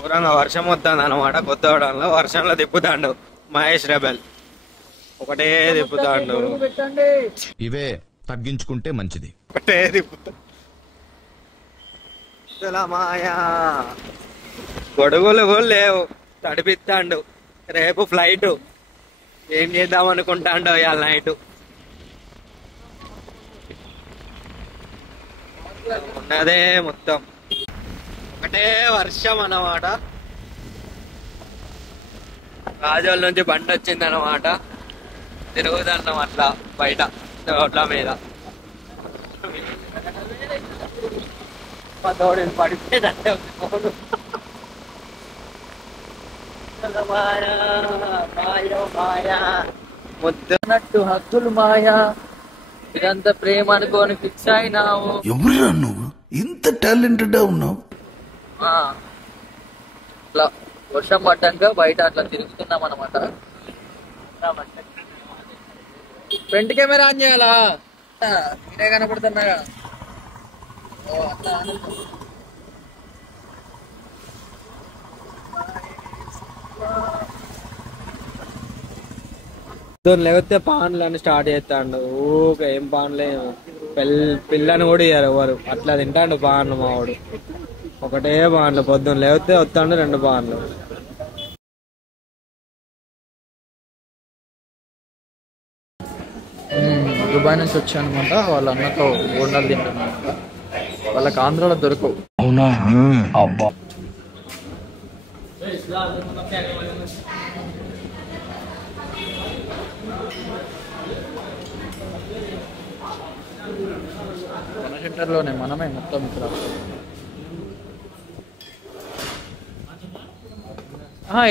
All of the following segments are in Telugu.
ఘోరంగా వర్షం వస్తుంది అనమాట. కొత్తగూడెంలో వర్షంలో తిప్పుతాండు మహేష్ రెబెల్. ఒకటే తిప్పుతాండు. ఇవే తగ్గించుకుంటే మంచిది. ఒకటే తిప్పుతా మాయా. గొడుగులు కూడా లేవు, తడిపిస్తాండు. రేపు ఫ్లైట్, ఏం చేద్దాం అనుకుంటాండో ఇవాళ నైట్. ఉన్నదే మొత్తం ఒకటే వర్షం అన్నమాట. రాజోళ్ళ నుంచి బండి వచ్చింది అనమాట. తిరుగుతున్నాం అట్లా బయట రోడ్ల మీద. పడిపోయేదంటే మొత్తనట్టు హక్కులు మాయా, ఇదంతా ప్రేమ అనుకోని ఫిక్స్ అయినావు. ఎవరురా నువ్వు, ఇంత టాలెంటెడ్ ఉన్నావు? అట్లా వర్షం పడ్డాక బయట అట్లా తిరుగుతున్నాం అనమాట. ఫ్రంట్ కెమెరా ఆన్ చేయాలా? మీరే కనపడుతున్నాగా. లేకపోతే పాన్లని స్టార్ట్ చేస్తాడు. ఊక ఏం పాన్లే, పిల్లని కూడా ఇయ్యారు ఎవరు. అట్లా తింటాడు పాన్లు మావాడు. ఒకటే పాన్లు పొద్దున్న లేకపోతే వస్తాడు 2 పాన్లు. దుబాయ్ నుంచి వచ్చానమాట. వాళ్ళ అన్నతో బోండాలు తింటానమాట. వాళ్ళకి ఆంధ్రాలో దొరకవు. అవునా? అబ్బా. మన సెంటర్లోనే మనమే మొత్తం ఇక్కడ.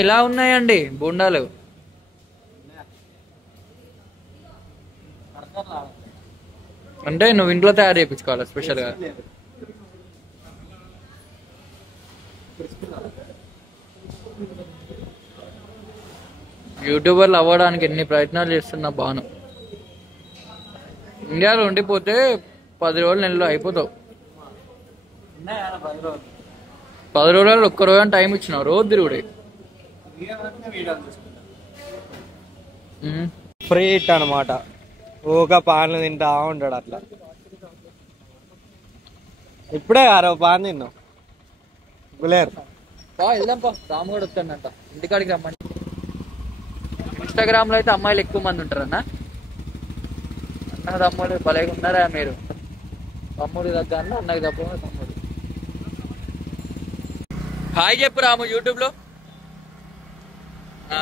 ఇలా ఉన్నాయండి బోండాలు. అంటే నువ్వు ఇంట్లో తయారు చేయించుకోవాలి స్పెషల్గా. యూట్యూబర్లు అవ్వడానికి ఎన్ని ప్రయత్నాలు చేస్తున్నా బాను. ఇండియాలో ఉండిపోతే 10 రోజులు నెలలో అయిపోతావు. 10 రోజులలో 1 రోజు టైం ఇచ్చినావు. రోజు తిరుగుడే ఫ్రీ ఇట్ అనమాట. ఊగా పాన్లు తింటా ఉంటాడు అట్లా. ఇప్పుడే 6 పాన్ తిన్నావు. గులేరు వెళ్దాం పా. రాము కూడా వస్తాడంట ఇంటికాడికి రమ్మని. ఇన్స్టాగ్రామ్ లో అయితే అమ్మాయిలు ఎక్కువ మంది ఉంటారన్న. అన్న తమ్ముడు భలేగా ఉన్నారా మీరు? తమ్ముడు దగ్గర అన్నకి తప్ప తమ్ముడు. హాయ్ చెప్పు రాము యూట్యూబ్ లో.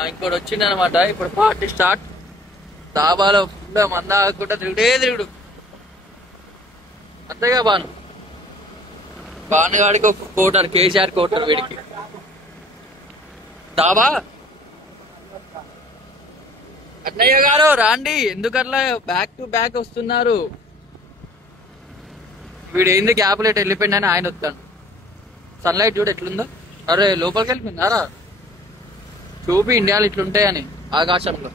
ఇంకోటి వచ్చింది అనమాట. ఇప్పుడు పార్టీ స్టార్ట్. దాబాలో ఫుల్ మంద ఆగకుండా తిరుగుడు. అంతేగా భానుగాడికి ఒక కోటర్, కేసీఆర్ కోటర్ వీడికి. దాబా అన్నయ్య గారు రాండి, ఎందుకట్లా బ్యాక్ టు బ్యాక్ వస్తున్నారు? వీడు ఏంది గ్యాప్లెట్ వెళ్ళిపోయిందని ఆయన వస్తాను. సన్లైట్ చూడు ఎట్లుందో. అరే లోపలికి వెళ్ళిపోయిందారా? చూపి ఇండియాలో ఇట్లుంటాయని ఆకాశంలో.